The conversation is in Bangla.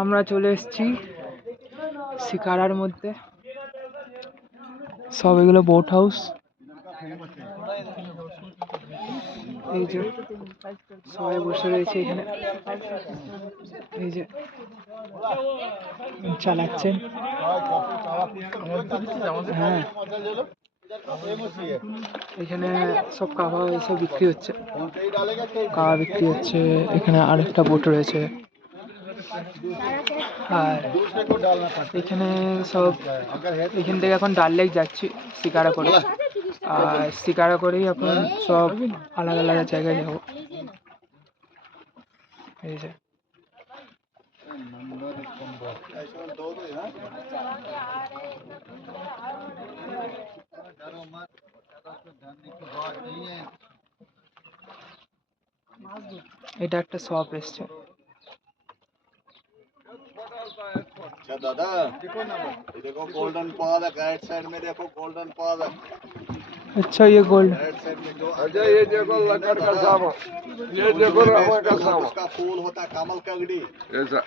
আমরা চলে এসেছি শিকারার মধ্যে। সব এগুলো বোট হাউস। এই যে সবাই বসে রয়েছে এখানে, এই যে চালাচ্ছেন। হ্যাঁ, এখানে সব কাবা এসব বিক্রি হচ্ছে, কাবা বিক্রি হচ্ছে। এখানে আরেকটা বোট রয়েছে। আর এখানে সব, এখান থেকে এখন ডাল লেক যাচ্ছি শিকারা করে। আর শিকারা করেই এখন সব আলাদা আলাদা জায়গায় যাবো। এই যে এটা একটা শপ এসছে। अच्छा दादा, देखो गोल्डन पादक, राइट साइड में देखो गोल्डन पादक। अच्छा ये गोल्ड, राइट साइड में जो अच्छा ये देखो लकड़ का सामान, ये देखो रबर का सामान, उसका फूल होता है कमल कगड़ी। ऐसा